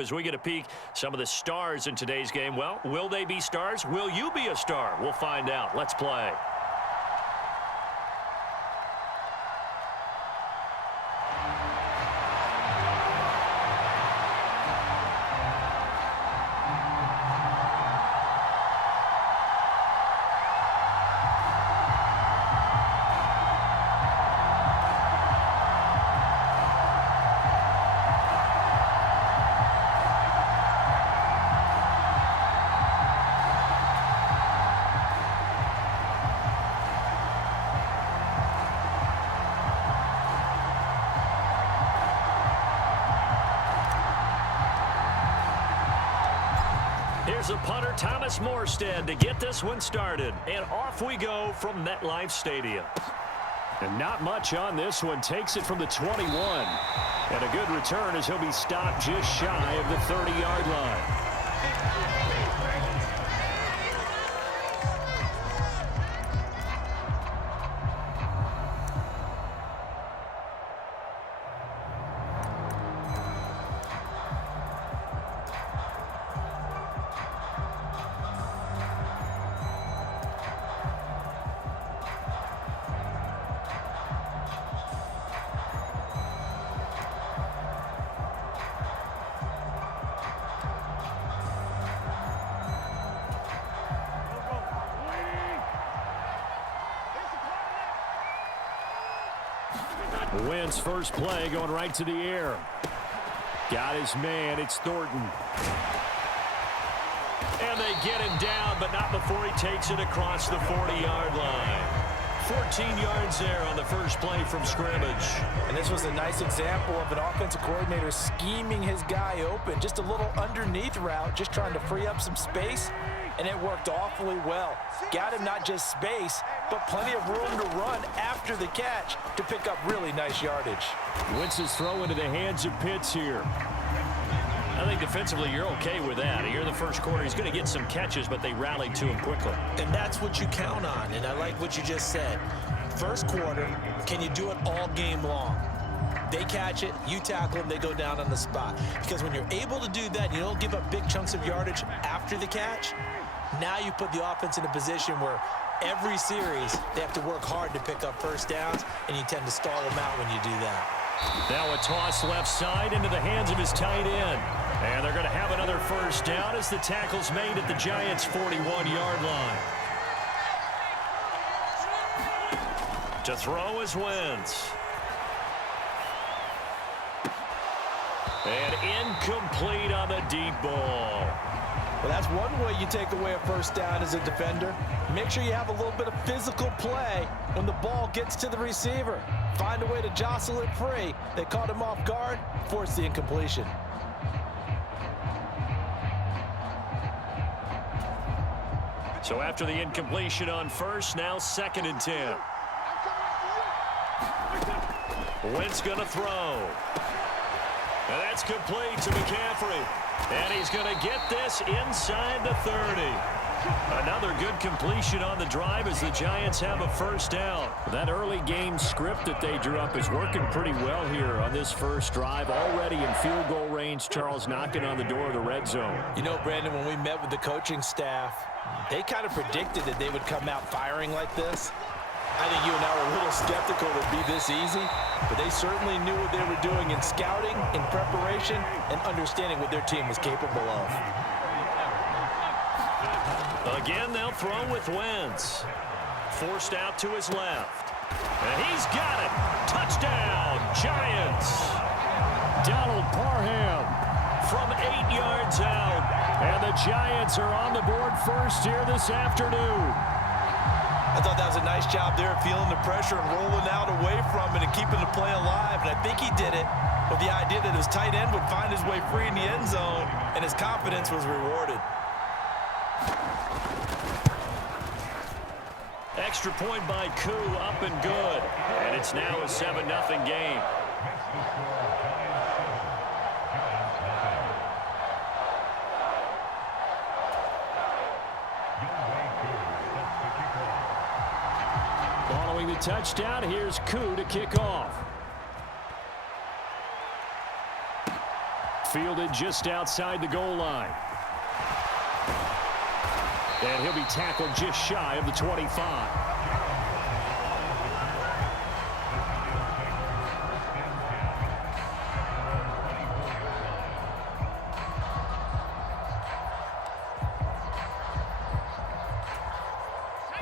As we get a peek, some of the stars in today's game. Well, will they be stars? Will you be a star? We'll find out. Let's play. Here's a punter, Thomas Morstead, to get this one started. And off we go from MetLife Stadium. And not much on this one. Takes it from the 21. And a good return as he'll be stopped just shy of the 30-yard line. Wins first play going right to the air. Got his man. It's Thornton. And they get him down, but not before he takes it across the 40-yard line. 14 yards there on the first play from scrimmage. And this was a nice example of an offensive coordinator scheming his guy open. Just a little underneath route, just trying to free up some space. And it worked awfully well. Got him not just space, but plenty of room to run after the catch to pick up really nice yardage. Wentz's throw into the hands of Pitts here. I think defensively you're okay with that. Here in the first quarter, he's going to get some catches, but they rallied to him quickly. And that's what you count on, and I like what you just said. First quarter, can you do it all game long? They catch it, you tackle them, they go down on the spot. Because when you're able to do that, you don't give up big chunks of yardage after the catch. Now you put the offense in a position where every series they have to work hard to pick up first downs, and you tend to stall them out when you do that. Now a toss left side into the hands of his tight end. And they're going to have another first down as the tackle's made at the Giants' 41-yard line. To throw is Wentz. And incomplete on the deep ball. Well, that's one way you take away a first down as a defender. Make sure you have a little bit of physical play when the ball gets to the receiver. Find a way to jostle it free. They caught him off guard, forced the incompletion. So after the incompletion on first, now 2nd and 10. Wentz going to throw. And that's complete to McCaffrey. And he's going to get this inside the 30. Another good completion on the drive as the Giants have a first down. That early game script that they drew up is working pretty well here on this first drive. Already in field goal range, Charles knocking on the door of the red zone. You know, Brandon, when we met with the coaching staff, they kind of predicted that they would come out firing like this. I think you and I were a little skeptical it would be this easy, but they certainly knew what they were doing in scouting, in preparation, and understanding what their team was capable of. Again, they'll throw with Wentz. Forced out to his left. And he's got it. Touchdown, Giants. Donald Parham from 8 yards out. And the Giants are on the board first here this afternoon. I thought that was a nice job there of feeling the pressure and rolling out away from it and keeping the play alive. And I think he did it with the idea that his tight end would find his way free in the end zone, and his confidence was rewarded. Extra point by Koo, up and good. And it's now a 7-0 game. Following the touchdown, here's Koo to kick off. Fielded just outside the goal line. And he'll be tackled just shy of the 25.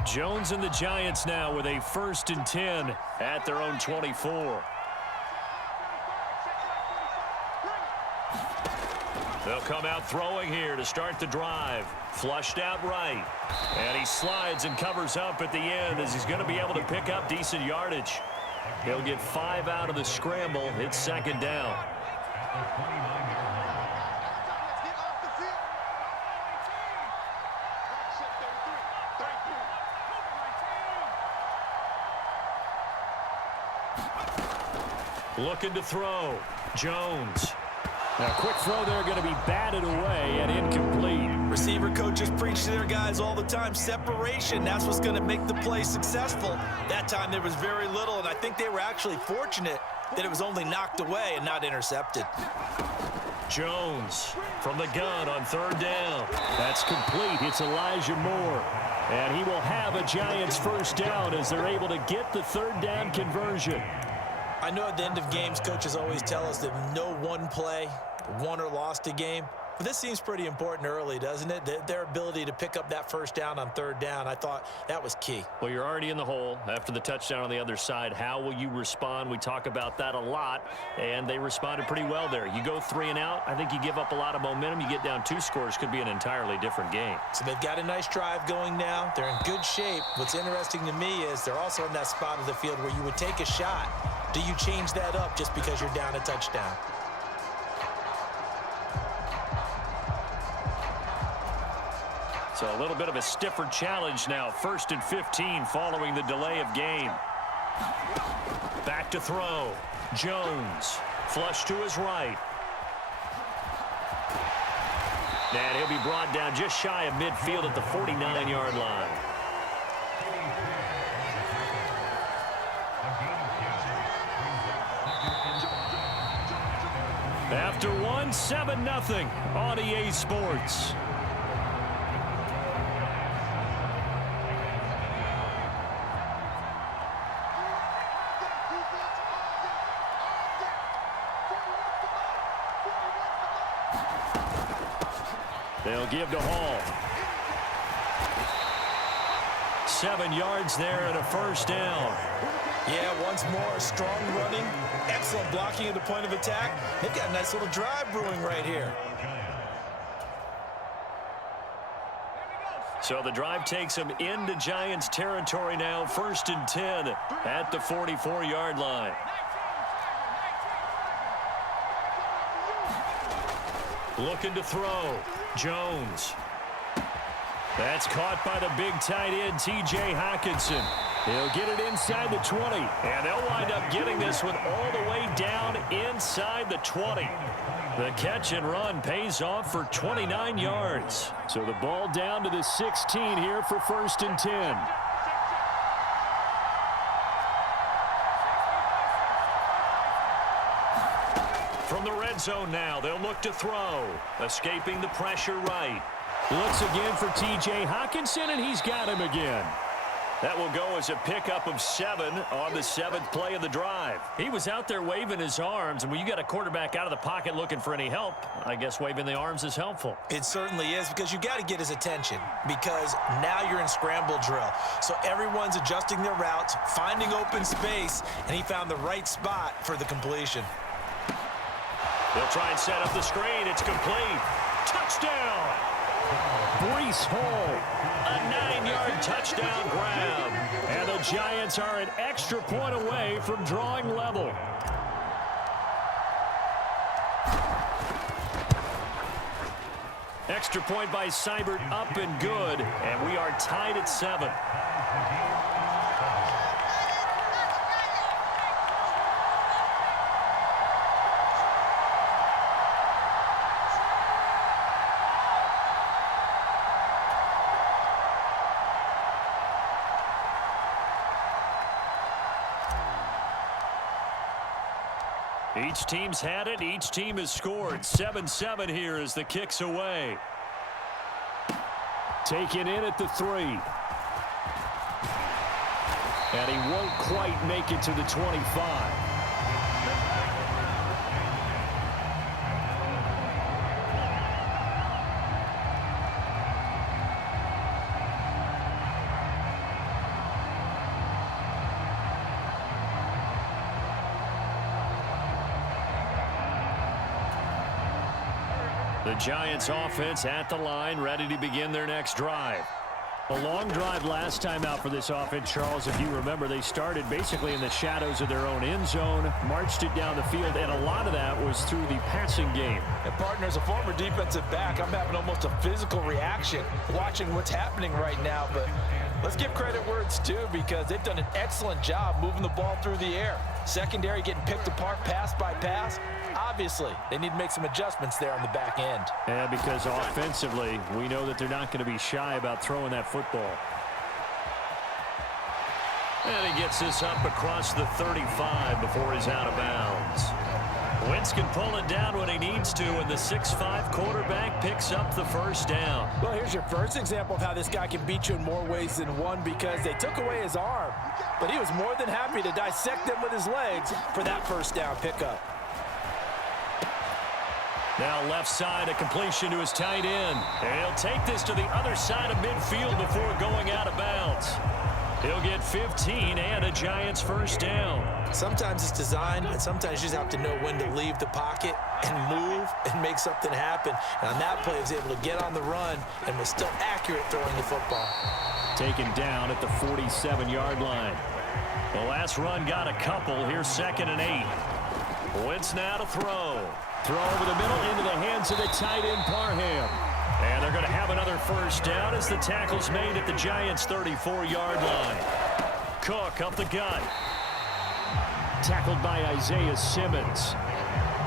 Jones and the Giants now with a 1st and 10 at their own 24. They'll come out throwing here to start the drive. Flushed out right. And he slides and covers up at the end as he's going to be able to pick up decent yardage. He'll get 5 out of the scramble. It's 2nd down. Looking to throw. Jones. Now, quick throw there, going to be batted away and incomplete. Receiver coaches preach to their guys all the time. Separation, that's what's going to make the play successful. That time there was very little, and I think they were actually fortunate that it was only knocked away and not intercepted. Jones from the gun on 3rd down. That's complete. It's Elijah Moore. And he will have a Giants 1st down as they're able to get the 3rd down conversion. I know at the end of games, coaches always tell us that no one play won or lost a game. But this seems pretty important early, doesn't it? Their ability to pick up that 1st down on 3rd down, I thought that was key. Well, you're already in the hole after the touchdown on the other side. How will you respond? We talk about that a lot, and they responded pretty well there. You go 3 and out, I think you give up a lot of momentum. You get down 2 scores, could be an entirely different game. So they've got a nice drive going now. They're in good shape. What's interesting to me is they're also in that spot of the field where you would take a shot. Do you change that up just because you're down a touchdown? So a little bit of a stiffer challenge now. 1st and 15 following the delay of game. Back to throw. Jones. Flush to his right. And he'll be brought down just shy of midfield at the 49-yard line. After 1, 7-0 on EA Sports. They'll give to Hall. 7 yards there and a 1st down. Yeah, once more, strong running, excellent blocking at the point of attack. They've got a nice little drive brewing right here. So the drive takes them into Giants territory now. 1st and 10 at the 44-yard line. Looking to throw. Jones. That's caught by the big tight end, T.J. Hockenson. He'll get it inside the 20, and they'll wind up getting this one all the way down inside the 20. The catch and run pays off for 29 yards. So the ball down to the 16 here for 1st and 10. From the red zone now, they'll look to throw. Escaping the pressure right. Looks again for T.J. Hockenson, and he's got him again. That will go as a pickup of 7 on the 7th play of the drive. He was out there waving his arms, and when you got a quarterback out of the pocket looking for any help, I guess waving the arms is helpful. It certainly is, because you got to get his attention, because now you're in scramble drill. So everyone's adjusting their routes, finding open space, and he found the right spot for the completion. They'll try and set up the screen. It's complete. Touchdown! Breece Hall, a 9-yard touchdown grab. And the Giants are an extra point away from drawing level. Extra point by Seibert, up and good. And we are tied at 7. Each team's had it. Each team has scored. 7-7 here as the kick's away. Taken in at the 3. And he won't quite make it to the 25. The Giants offense at the line, ready to begin their next drive. A long drive last time out for this offense, Charles. If you remember, they started basically in the shadows of their own end zone, marched it down the field, and a lot of that was through the passing game. And partner, as a former defensive back, I'm having almost a physical reaction watching what's happening right now. But let's give credit where it's due, because they've done an excellent job moving the ball through the air. Secondary getting picked apart pass by pass. Obviously, they need to make some adjustments there on the back end. Yeah, because offensively, we know that they're not going to be shy about throwing that football. And he gets this up across the 35 before he's out of bounds. Wentz can pull it down when he needs to, and the 6'5" quarterback picks up the first down. Well, here's your first example of how this guy can beat you in more ways than one, because they took away his arm, but he was more than happy to dissect them with his legs for that first down pickup. Now left side, a completion to his tight end. And he'll take this to the other side of midfield before going out of bounds. He'll get 15 and a Giants first down. Sometimes it's design, and sometimes you just have to know when to leave the pocket and move and make something happen. And on that play, he was able to get on the run and was still accurate throwing the football. Taken down at the 47-yard line. The last run got a couple. Here's 2nd and 8. Wentz now to throw. Throw over the middle into the hands of the tight end, Parham. And they're going to have another first down as the tackle's made at the Giants' 34-yard line. Cook up the gut. Tackled by Isaiah Simmons.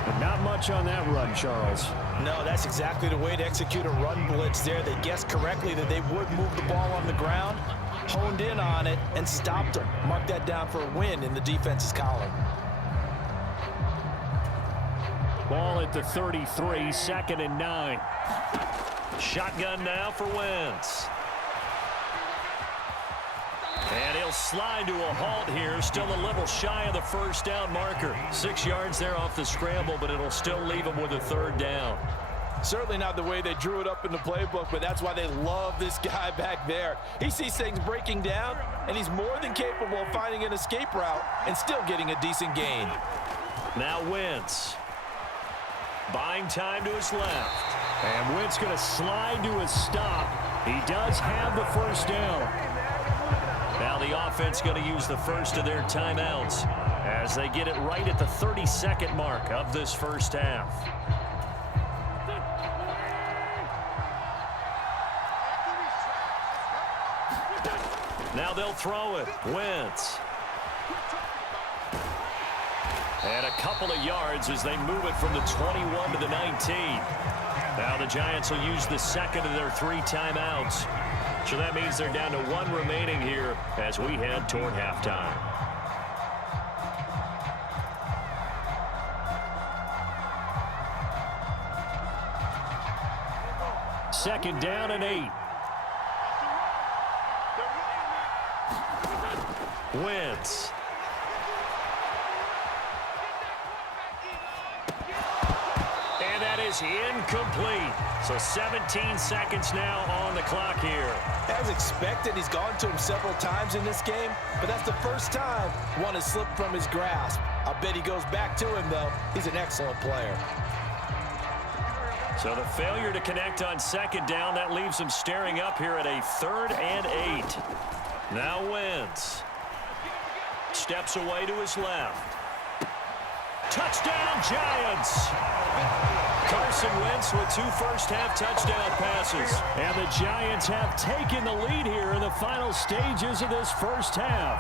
But not much on that run, Charles. No, that's exactly the way to execute a run blitz there. They guessed correctly that they would move the ball on the ground, honed in on it, and stopped them. Mark that down for a win in the defense's column. Ball at the 33, 2nd and 9. Shotgun now for Wentz. And he'll slide to a halt here. Still a little shy of the first down marker. 6 yards there off the scramble, but it'll still leave him with a 3rd down. Certainly not the way they drew it up in the playbook, but that's why they love this guy back there. He sees things breaking down, and he's more than capable of finding an escape route and still getting a decent gain. Now Wentz. Buying time to his left. And Wentz going to slide to a stop. He does have the first down. Now the offense going to use the first of their timeouts as they get it right at the 32nd mark of this first half. Now they'll throw it. Wentz. And a couple of yards as they move it from the 21 to the 19. Now the Giants will use the 2nd of their 3 timeouts. So that means they're down to 1 remaining here as we head toward halftime. Second down and 8. Wentz. And that is incomplete. So 17 seconds now on the clock here. As expected, he's gone to him several times in this game, but that's the first time one has slipped from his grasp. I bet he goes back to him, though. He's an excellent player. So the failure to connect on 2nd down, that leaves him staring up here at a 3rd and 8. Now Wentz. Steps away to his left. Touchdown, Giants! Carson Wentz with 2 first-half touchdown passes. And the Giants have taken the lead here in the final stages of this first half.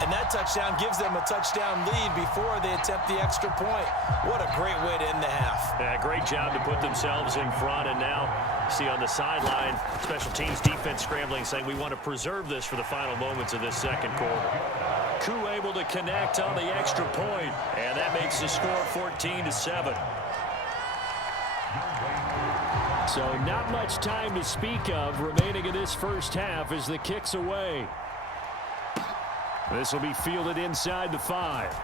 And that touchdown gives them a touchdown lead before they attempt the extra point. What a great way to end the half. Yeah, great job to put themselves in front. And now, see on the sideline, special teams defense scrambling, saying we want to preserve this for the final moments of this 2nd quarter. Njoku able to connect on the extra point, and that makes the score 14-7. So not much time to speak of remaining in this first half as the kick's away. This will be fielded inside the 5.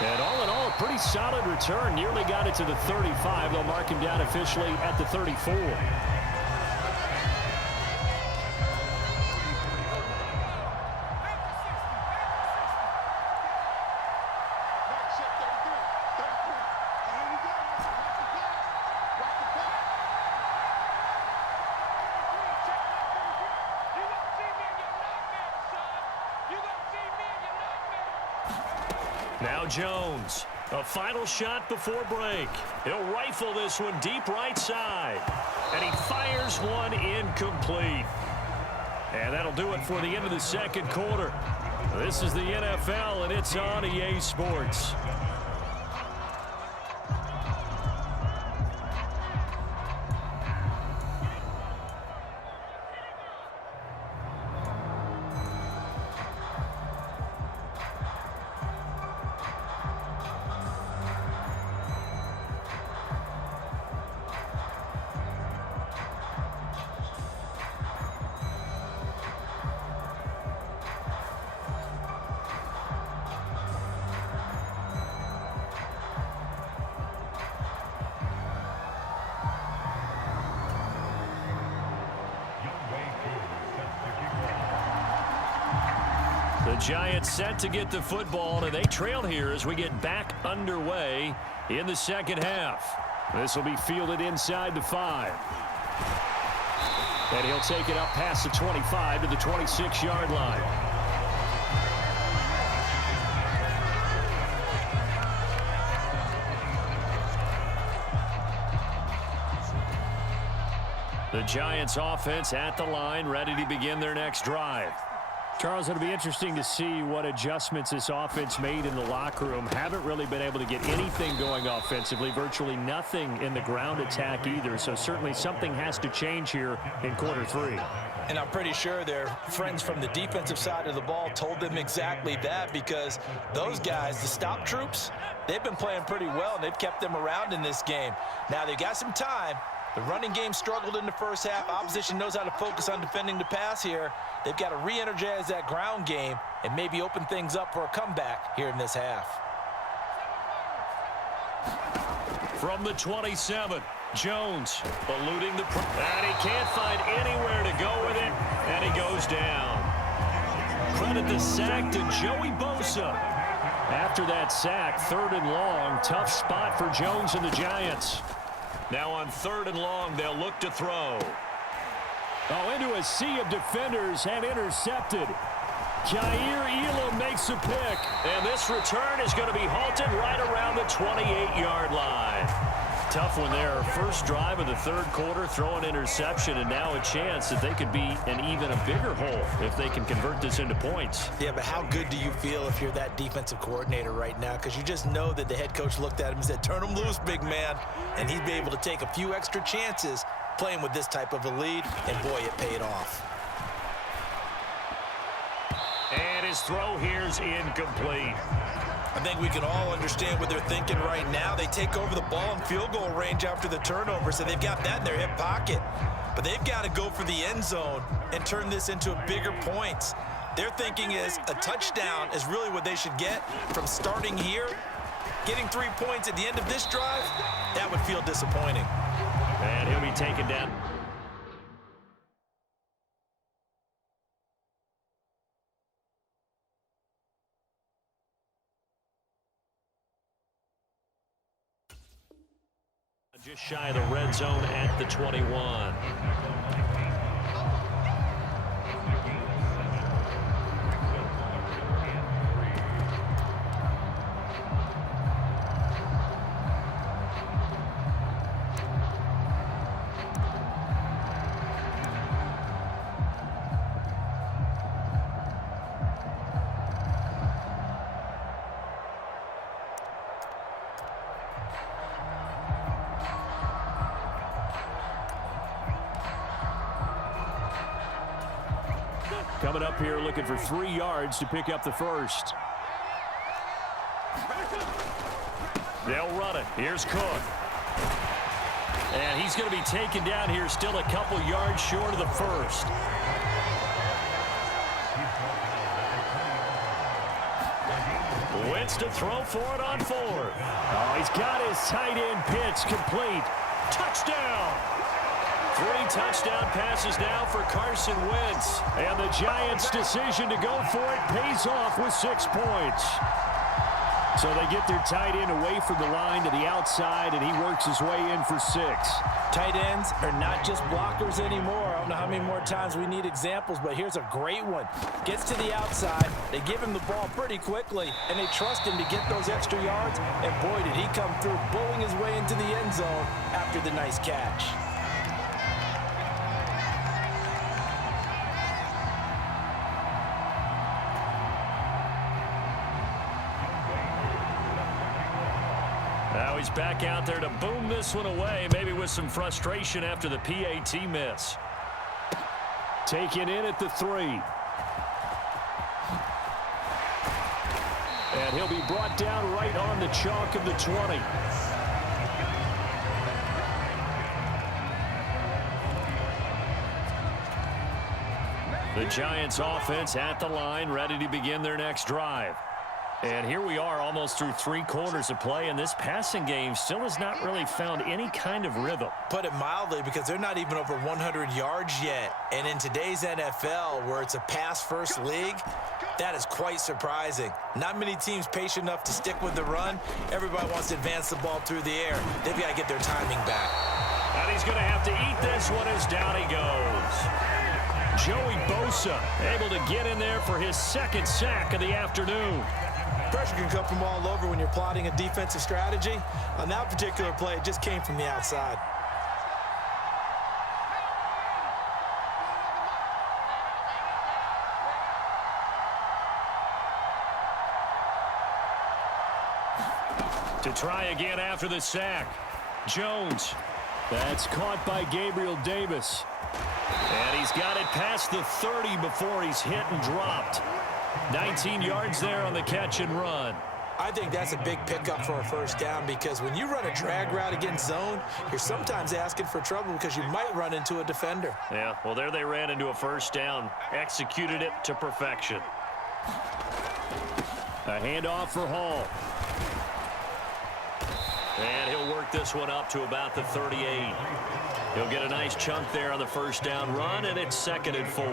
And all in all, a pretty solid return. Nearly got it to the 35. They'll mark him down officially at the 34. Now Jones, a final shot before break. He'll rifle this one deep right side. And he fires one incomplete. And that'll do it for the end of the second quarter. This is the NFL, and it's on EA Sports. The Giants set to get the football, and they trail here as we get back underway in the second half. This will be fielded inside the 5. And he'll take it up past the 25 to the 26-yard line. The Giants offense at the line, ready to begin their next drive. Charles, it'll be interesting to see what adjustments this offense made in the locker room. Haven't really been able to get anything going offensively, virtually nothing in the ground attack either. So certainly something has to change here in quarter 3. And I'm pretty sure their friends from the defensive side of the ball told them exactly that, because those guys, the stop troops, they've been playing pretty well, and they've kept them around in this game. Now they've got some time. The running game struggled in the first half. Opposition knows how to focus on defending the pass here. They've got to re-energize that ground game and maybe open things up for a comeback here in this half. From the 27, Jones eluding the... And he can't find anywhere to go with it, and he goes down. Credit the sack to Joey Bosa. After that sack, 3rd and long, tough spot for Jones and the Giants. Now on 3rd and long, they'll look to throw. Oh, into a sea of defenders and intercepted. Jair Elam makes a pick. And this return is going to be halted right around the 28-yard line. Tough one there. First drive of the 3rd quarter, throw an interception, and now a chance that they could be in even a bigger hole if they can convert this into points. Yeah, but how good do you feel if you're that defensive coordinator right now? Because you just know that the head coach looked at him and said, turn him loose, big man. And he'd be able to take a few extra chances playing with this type of a lead, and boy, it paid off. And his throw here's incomplete. I think we can all understand what they're thinking right now. They take over the ball in field goal range after the turnover, so they've got that in their hip pocket. But they've got to go for the end zone and turn this into a bigger points. Their thinking is a touchdown is really what they should get from starting here. Getting 3 points at the end of this drive, that would feel disappointing. And he'll be taken down. Just shy of the red zone at the 21. coming up here looking for 3 yards to pick up the first. They'll run it. Here's Cook. And he's going to be taken down here, still a couple yards short of the first. Wentz to throw for it on 4. Oh, he's got his tight end pitch complete. Touchdown! 3 touchdown passes now for Carson Wentz. And the Giants' decision to go for it pays off with 6 points. So they get their tight end away from the line to the outside, and he works his way in for 6. Tight ends are not just blockers anymore. I don't know how many more times we need examples, but here's a great one. Gets to the outside, they give him the ball pretty quickly, and they trust him to get those extra yards, and boy, did he come through, bowling his way into the end zone after the nice catch. Now he's back out there to boom this one away, maybe with some frustration after the PAT miss. Taken in at the 3. And he'll be brought down right on the chalk of the 20. The Giants offense at the line, ready to begin their next drive. And here we are almost through 3 quarters of play, and this passing game still has not really found any kind of rhythm. Put it mildly, because they're not even over 100 yards yet. And in today's NFL, where it's a pass-first league, that is quite surprising. Not many teams patient enough to stick with the run. Everybody wants to advance the ball through the air. They've got to get their timing back. And he's going to have to eat this one as down he goes. Joey Bosa able to get in there for his 2nd sack of the afternoon. Pressure can come from all over when you're plotting a defensive strategy. On that particular play, it just came from the outside. To try again after the sack. Jones. That's caught by Gabriel Davis. And he's got it past the 30 before he's hit and dropped. 19 yards there on the catch and run. I think that's a big pickup for a first down, because when you run a drag route against zone, you're sometimes asking for trouble because you might run into a defender. Yeah, well, there they ran into a first down. Executed it to perfection. A handoff for Hall. And he'll work this one up to about the 38. He'll get a nice chunk there on the first down run, and it's 2nd and 4.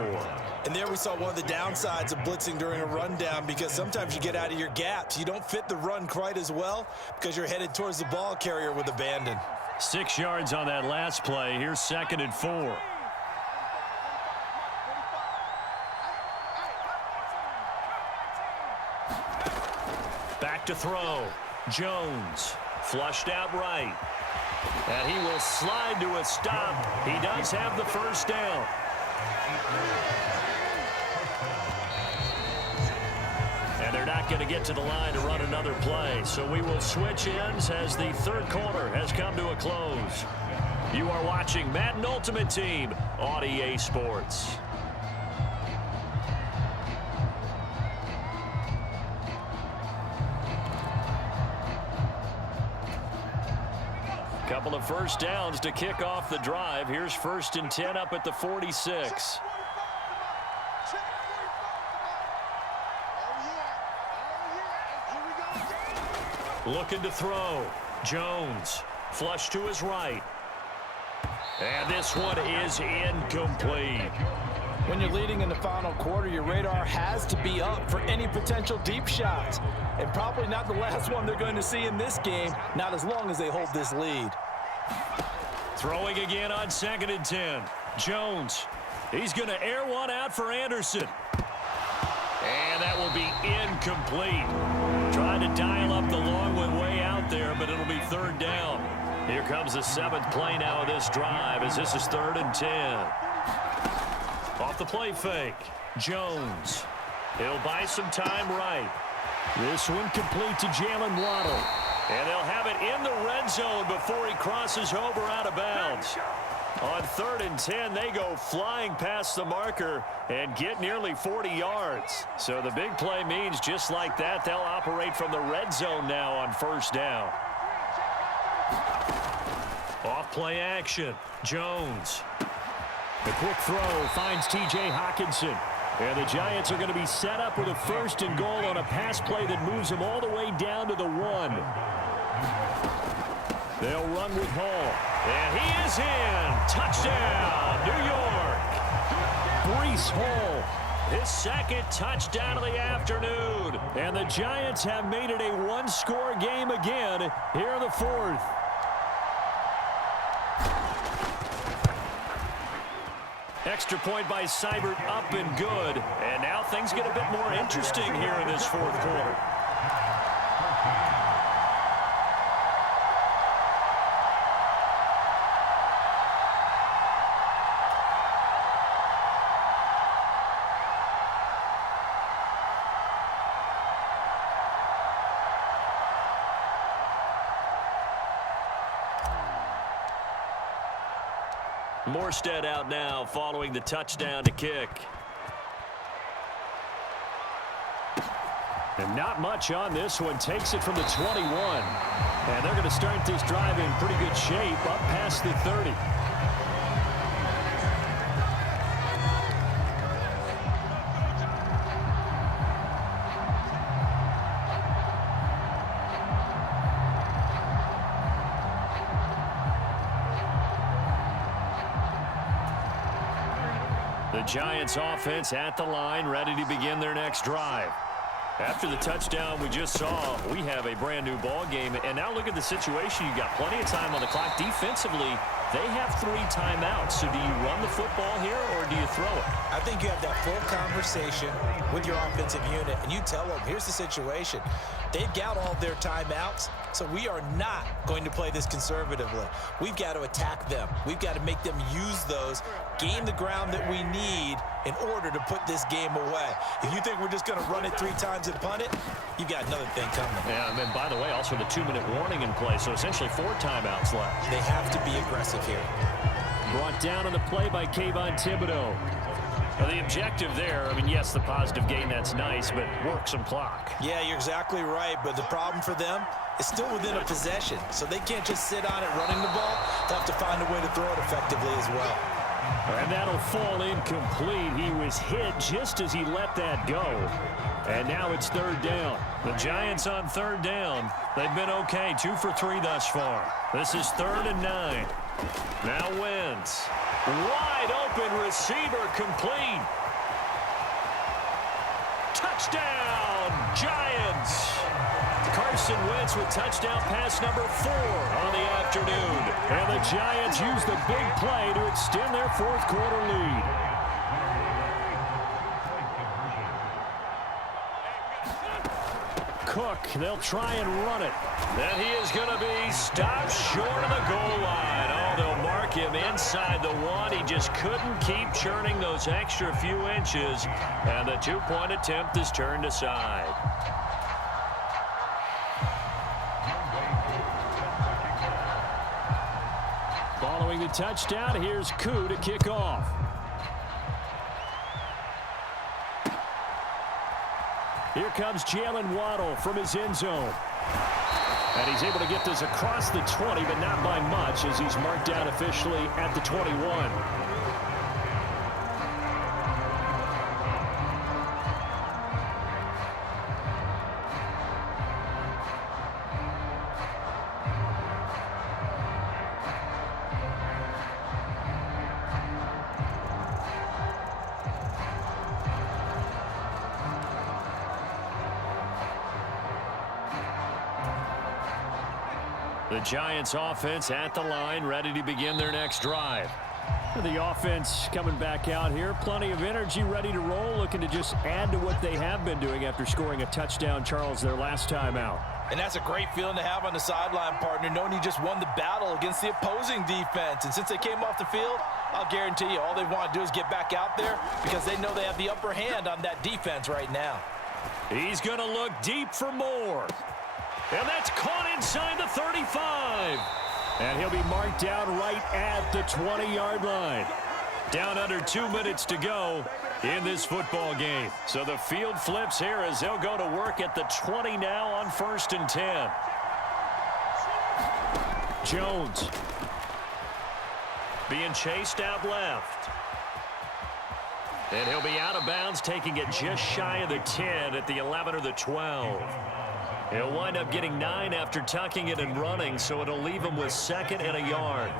And there we saw one of the downsides of blitzing during a rundown, because sometimes you get out of your gaps. You don't fit the run quite as well because you're headed towards the ball carrier with abandon. 6 yards on that last play. Here's 2nd and 4. Back to throw. Jones. Flushed out right. And he will slide to a stop. He does have the first down. And they're not going to get to the line to run another play. So we will switch ends as the 3rd quarter has come to a close. You are watching Madden Ultimate Team on EA Sports. Couple of first downs to kick off the drive. Here's 1st and 10 up at the 46. Looking to throw. Jones. Flush to his right. And this one is incomplete. When you're leading in the final quarter, your radar has to be up for any potential deep shots. And probably not the last one they're going to see in this game, not as long as they hold this lead. Throwing again on 2nd and 10. Jones. He's going to air one out for Anderson. And that will be incomplete. Trying to dial up the long one way out there, but it'll be 3rd down. Here comes the 7th play now of this drive, as this is 3rd and 10. Off the play fake. Jones. He'll buy some time right. This one complete to Jalen Waddle. And they'll have it in the red zone before he crosses over out of bounds. On 3rd and 10, they go flying past the marker and get nearly 40 yards. So the big play means just like that, they'll operate from the red zone now on 1st down. Off play action. Jones. The quick throw finds T.J. Hockenson. And the Giants are going to be set up with a 1st and goal on a pass play that moves them all the way down to the 1. They'll run with Hall. And he is in. Touchdown, New York. Breece Hall, his 2nd touchdown of the afternoon. And the Giants have made it a one-score game again here in the 4th. Extra point by Seibert, up and good. And now things get a bit more interesting here in this 4th quarter. Morstead out now following the touchdown to kick. And not much on this one. Takes it from the 21. And they're going to start this drive in pretty good shape up past the 30. The Giants offense at the line, ready to begin their next drive. After the touchdown we just saw, we have a brand new ball game. And now look at the situation. You got plenty of time on the clock. Defensively, they have 3 timeouts. So do you run the football here or do you throw it? I think you have that full conversation with your offensive unit, and you tell them, here's the situation. They've got all their timeouts, so we are not going to play this conservatively. We've got to attack them. We've got to make them use those, gain the ground that we need in order to put this game away. If you think we're just going to run it 3 times and punt it, you've got another thing coming. Yeah, and then, by the way, also the 2-minute warning in play, so essentially 4 timeouts left. They have to be aggressive here. Brought down on the play by Kayvon Thibodeau. Well, the objective there, I mean, yes, the positive gain, that's nice, but work some clock. Yeah, you're exactly right, but the problem for them is still within a possession, so they can't just sit on it running the ball. They'll have to find a way to throw it effectively as well. And that'll fall incomplete. He was hit just as he let that go. And now it's 3rd down. The Giants on 3rd down. They've been okay, 2 for 3 thus far. This is 3rd and 9. Now Wentz. Wide open receiver complete. Touchdown, Giants. Carson Wentz with touchdown pass number 4 on the afternoon. And the Giants use the big play to extend their 4th quarter lead. Cook, they'll try and run it. And he is going to be stopped short of the goal line. Oh, they'll mark him inside the 1. He just couldn't keep churning those extra few inches. And the 2-point attempt is turned aside. Following the touchdown, here's Koo to kick off. Here comes Jalen Waddle from his end zone. And he's able to get this across the 20, but not by much, as he's marked down officially at the 21. The Giants offense at the line, ready to begin their next drive. The offense coming back out here. Plenty of energy, ready to roll, looking to just add to what they have been doing after scoring a touchdown, Charles, their last time out. And that's a great feeling to have on the sideline, partner, knowing you just won the battle against the opposing defense. And since they came off the field, I'll guarantee you all they want to do is get back out there because they know they have the upper hand on that defense right now. He's going to look deep for more. And that's caught inside the 35. And he'll be marked down right at the 20-yard line. Down under 2 minutes to go in this football game. So the field flips here as they'll go to work at the 20 now on 1st and 10. Jones being chased out left. And he'll be out of bounds, taking it just shy of the 10 at the 11 or the 12. He'll wind up getting 9 after tucking it and running, so it'll leave him with 2nd and a yard.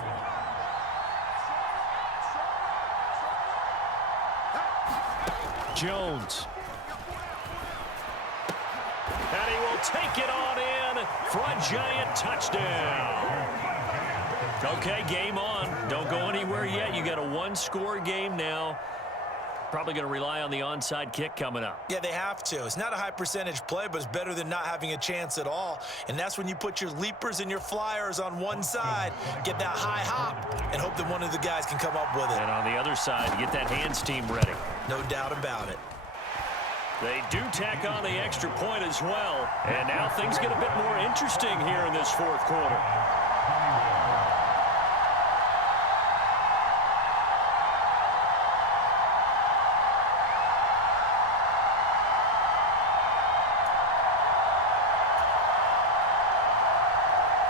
Jones. And he will take it on in for a giant touchdown. Okay, game on. Don't go anywhere yet. You got a one-score game now. Probably going to rely on the onside kick coming up. Yeah, they have to. It's not a high percentage play, but it's better than not having a chance at all. And that's when you put your leapers and your flyers on one side, get that high hop, and hope that one of the guys can come up with it. And on the other side, get that hands team ready. No doubt about it. They do tack on the extra point as well. And now things get a bit more interesting here in this fourth quarter.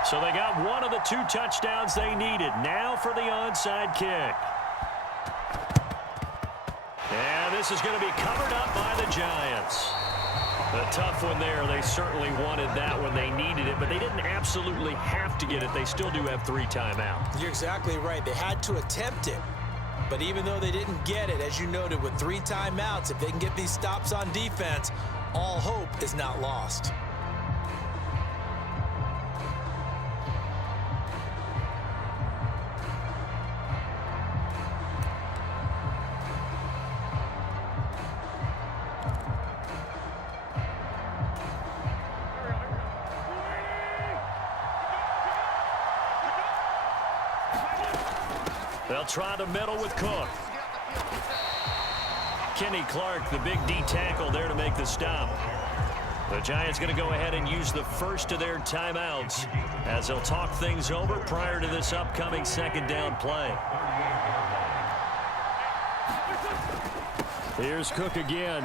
So they got one of the 2 touchdowns they needed. Now for the onside kick. And this is going to be covered up by the Giants. A tough one there. They certainly wanted that when they needed it, but they didn't absolutely have to get it. They still do have 3 timeouts. You're exactly right. They had to attempt it. But even though they didn't get it, as you noted, with 3 timeouts, if they can get these stops on defense, all hope is not lost. They'll try the middle with Cook. Kenny Clark, the big D tackle there to make the stop. The Giants going to go ahead and use the first of their timeouts as they'll talk things over prior to this upcoming 2nd down play. Here's Cook again.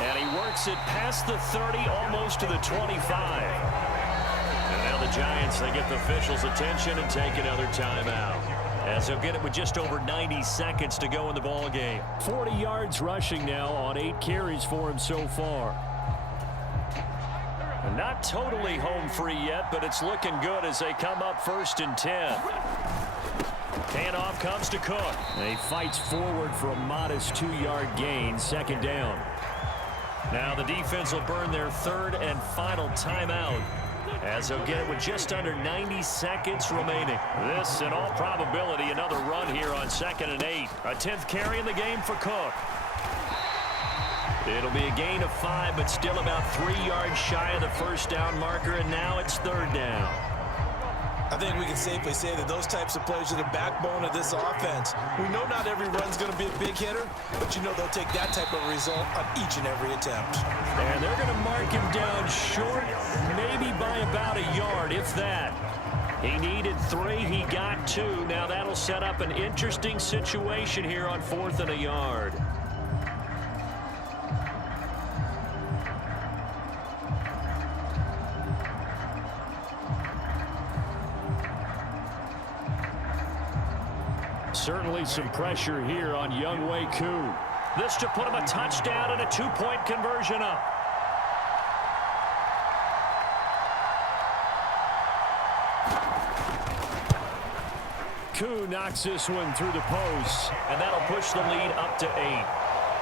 And he works it past the 30, almost to the 25. And now the Giants, they get the officials' attention and take another timeout, as they'll get it with just over 90 seconds to go in the ball game. 40 yards rushing now on 8 carries for him so far. And not totally home free yet, but it's looking good as they come up 1st and 10. Handoff comes to Cook. And he fights forward for a modest 2-yard gain, 2nd down. Now the defense will burn their 3rd and final timeout, as they'll get it with just under 90 seconds remaining. This, in all probability, another run here on 2nd and 8. A 10th carry in the game for Cook. It'll be a gain of 5, but still about 3 yards shy of the 1st down marker, and now it's 3rd down. I think we can safely say that those types of plays are the backbone of this offense. We know not every run's going to be a big hitter, but you know they'll take that type of result on each and every attempt. And they're going to mark him down short, maybe by about a yard, if that. He needed 3, he got 2. Now that'll set up an interesting situation here on 4th and a yard. Certainly some pressure here on Younghoe Koo. This to put him a touchdown and a 2-point conversion up. Koo knocks this one through the post, and that'll push the lead up to 8.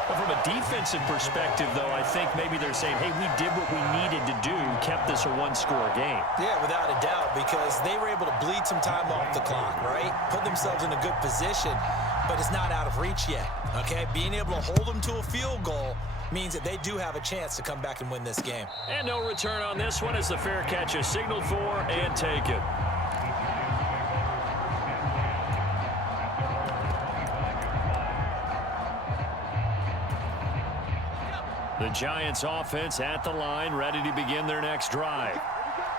Well, from a defensive perspective, though, I think maybe they're saying, hey, we did what we needed to do, kept this a 1-score game. Yeah, without a doubt, because they were able to bleed some time off the clock, right? Put themselves in a good position, but it's not out of reach yet, okay? Being able to hold them to a field goal means that they do have a chance to come back and win this game. And no return on this one as the fair catch is signaled for and taken. The Giants offense at the line, ready to begin their next drive.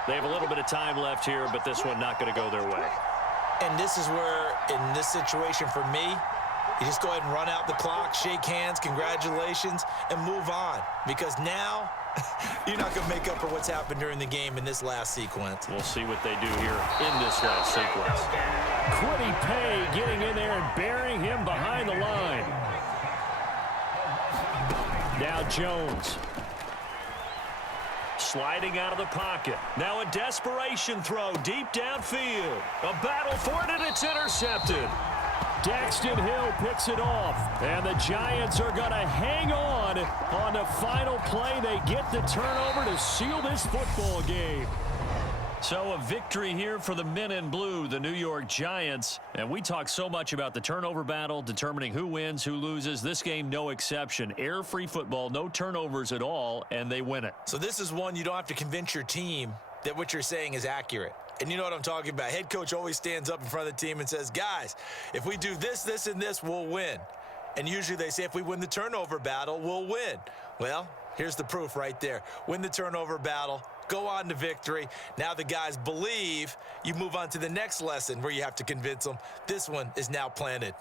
They have a little bit of time left here, but this one not going to go their way. And this is where, in this situation for me, you just go ahead and run out the clock, shake hands, congratulations, and move on. Because now, you're not going to make up for what's happened during the game in this last sequence. We'll see what they do here in this last sequence. Quiddy Pay getting in there and burying him behind the line. Now Jones. Sliding out of the pocket. Now a desperation throw deep downfield. A battle for it, and it's intercepted. Daxton Hill picks it off, and the Giants are going to hang on the final play. They get the turnover to seal this football game. So a victory here for the men in blue, the New York Giants. And we talk so much about the turnover battle, determining who wins, who loses. This game, no exception. Error-free football, no turnovers at all, and they win it. So this is one you don't have to convince your team that what you're saying is accurate. And you know what I'm talking about. Head coach always stands up in front of the team and says, guys, if we do this, this, and this, we'll win. And usually they say if we win the turnover battle, we'll win. Well, here's the proof right there. Win the turnover battle. Go on to victory. Now the guys believe. You move on to the next lesson where you have to convince them. This one is now planted.